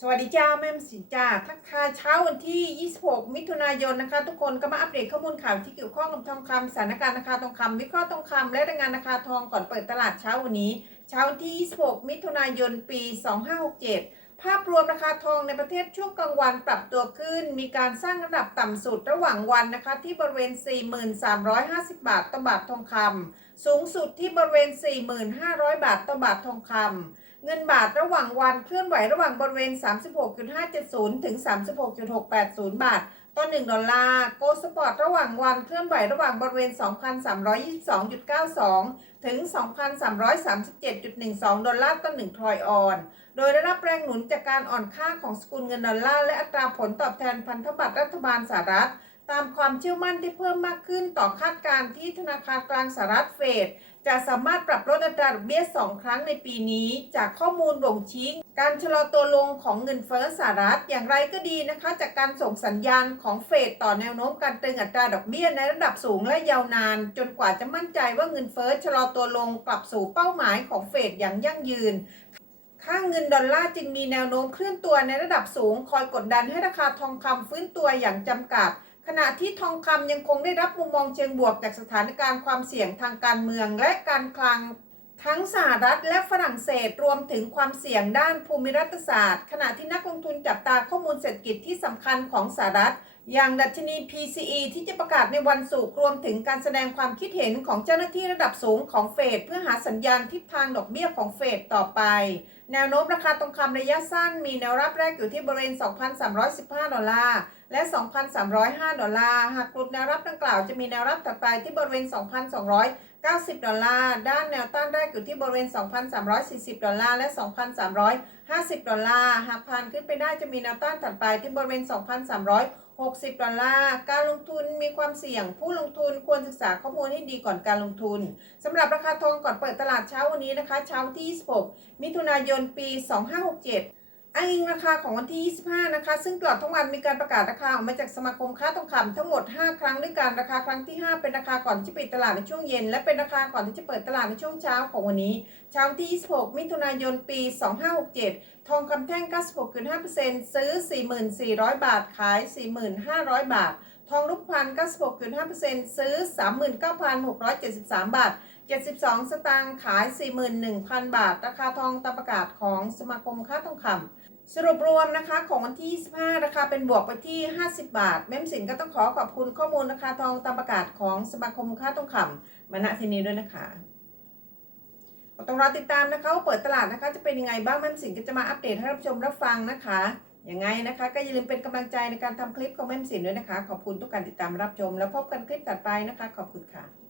สวัสดีจ้าแม่มสินจ้าทักทายเช้าวันที่ 26 มิถุนายนนะคะ ทุกคนก็มาอัปเดตข้อมูลข่าวที่เกี่ยวข้องกับทองคำสถานการณ์ราคาทองคำวิเคราะห์ทองคำและรายงานราคาทองก่อนเปิดตลาดเช้าวันนี้ เช้าวันที่ 26 มิถุนายน ปี 2567 ภาพรวมราคาทองในประเทศช่วงกลางวันปรับตัวขึ้น มีการสร้างระดับต่ำสุดระหว่างวันนะคะ ที่บริเวณ 4,350 บาทต่อบาททองคำสูงสุดที่บริเวณ 4,500 บาทต่อบาททองคำ เงินบาทระหว่างวันเคลื่อนไหวระหว่างบริเวณ 36.570 ถึง 36.680 บาท ต่อ 1 ดอลลาร์โกลด์สปอร์ตระหว่างวันเคลื่อนไหวระหว่างบริเวณ 2,322.92 ถึง 2,337.12 ดอลลาร์ต่อ 1 ทรอยออน โดยได้รับแรงหนุนจากการอ่อนค่าของสกุลเงินดอลลาร์และอัตราผลตอบแทนพันธบัตรรัฐบาลสหรัฐ ตามความเชื่อมั่นที่เพิ่มมากขึ้นต่อคาดการณ์ที่ธนาคารกลางสหรัฐเฟดจะสามารถปรับลดอัตราดอกเบี้ย 2 ครั้งในปีนี้ จากข้อมูลบ่งชี้การชะลอตัวลงของเงินเฟ้อสหรัฐอย่างไรก็ดีนะคะ จากการส่งสัญญาณของเฟดต่อแนวโน้มการตึงอัตราดอกเบี้ยในระดับสูงและยาวนาน จนกว่าจะมั่นใจว่าเงินเฟ้อชะลอตัวลงกลับสู่เป้าหมายของเฟดอย่างยั่งยืนค่าเงินดอลลาร์จึงมีแนวโน้มเคลื่อนตัวในระดับสูง คอยกดดันให้ราคาทองคำฟื้นตัวอย่างจำกัด ขณะที่ทองคำยังคงได้รับมุมมองเชิงบวกจากสถานการณ์ความเสี่ยงทางการเมือง และการคลัง ทั้งสหรัฐและฝรั่งเศสรวมถึงความเสี่ยงด้านภูมิรัฐศาสตร์ ขณะที่นักลงทุนจับตาข้อมูลเศรษฐกิจที่สำคัญของสหรัฐ อย่างดัชนี PCE ที่จะประกาศในวันศุกร์รวมถึงการแสดงความคิดเห็นของเจ้าหน้าที่ระดับสูงของเฟดเพื่อหาสัญญาณทิศทางดอกเบี้ยของเฟดต่อไป แนวโน้มราคาทองคำระยะสั้นมีแนวรับแรกอยู่ที่บริเวณ 2,315 ดอลลาร์และ 2,305 ดอลลาร์ หากหลุดแนวรับดังกล่าวจะมีแนวรับถัดไปที่บริเวณ 2,200 90 ดอลลาร์ ด้านแนวต้านแรกอยู่ที่บริเวณ 2,340 ดอลลาร์ และ 2,350 ดอลลาร์ หากผ่านขึ้นไปได้จะมีแนวต้านถัดไปที่บริเวณ 2,360 ดอลลาร์ การลงทุนมีความเสี่ยง ผู้ลงทุนควรศึกษาข้อมูลให้ดีก่อนการลงทุนสำหรับราคาทองก่อนเปิดตลาดเช้าวันนี้นะคะ เช้าที่ 26 มิถุนายน ปี 2567 อ้างอิงราคาของวันที่ 25 นะคะ ซึ่งตลอดทั้งวันมีการประกาศราคาออกมาจากสมาคมค้าทองคำทั้งหมด 5 ครั้งด้วยกันราคาครั้งที่ 5 เป็นราคาก่อนที่ปิดตลาดในช่วงเย็น และเป็นราคาก่อนที่จะเปิดตลาดในช่วงเช้าของวันนี้ เช้าที่ 26 มิถุนายน ปี 2567 ทองคำแท่ง 96.5%ซื้อ 4,400บาท ขาย 4,500 บาท ทองรูปพรรณ96.5%ซื้อ 39,673 บาท72 สตางค์ขาย 41,000 บาท ราคาทองตามประกาศของสมาคมค้าทองคำ สรุปรวมนะคะของวันที่ 25 ราคาเป็นบวกไปที่ 50 บาท แม่มสินก็ต้องขอขอบคุณข้อมูลราคาทองตามประกาศของสมาคมค้าทองคำมาณที่นี้ด้วยนะคะก็ต้องรอติดตามนะคะว่าเปิดตลาดนะคะจะเป็นยังไงบ้างแม่มสินก็จะมาอัปเดตให้รับชมรับฟังนะคะยังไงนะคะ ก็อย่าลืมเป็นกำลังใจในการทำคลิปของแม่มสินด้วยนะคะ ขอบคุณทุกการติดตามรับชม แล้วพบกันคลิปถัดไปนะคะ ขอบคุณค่ะ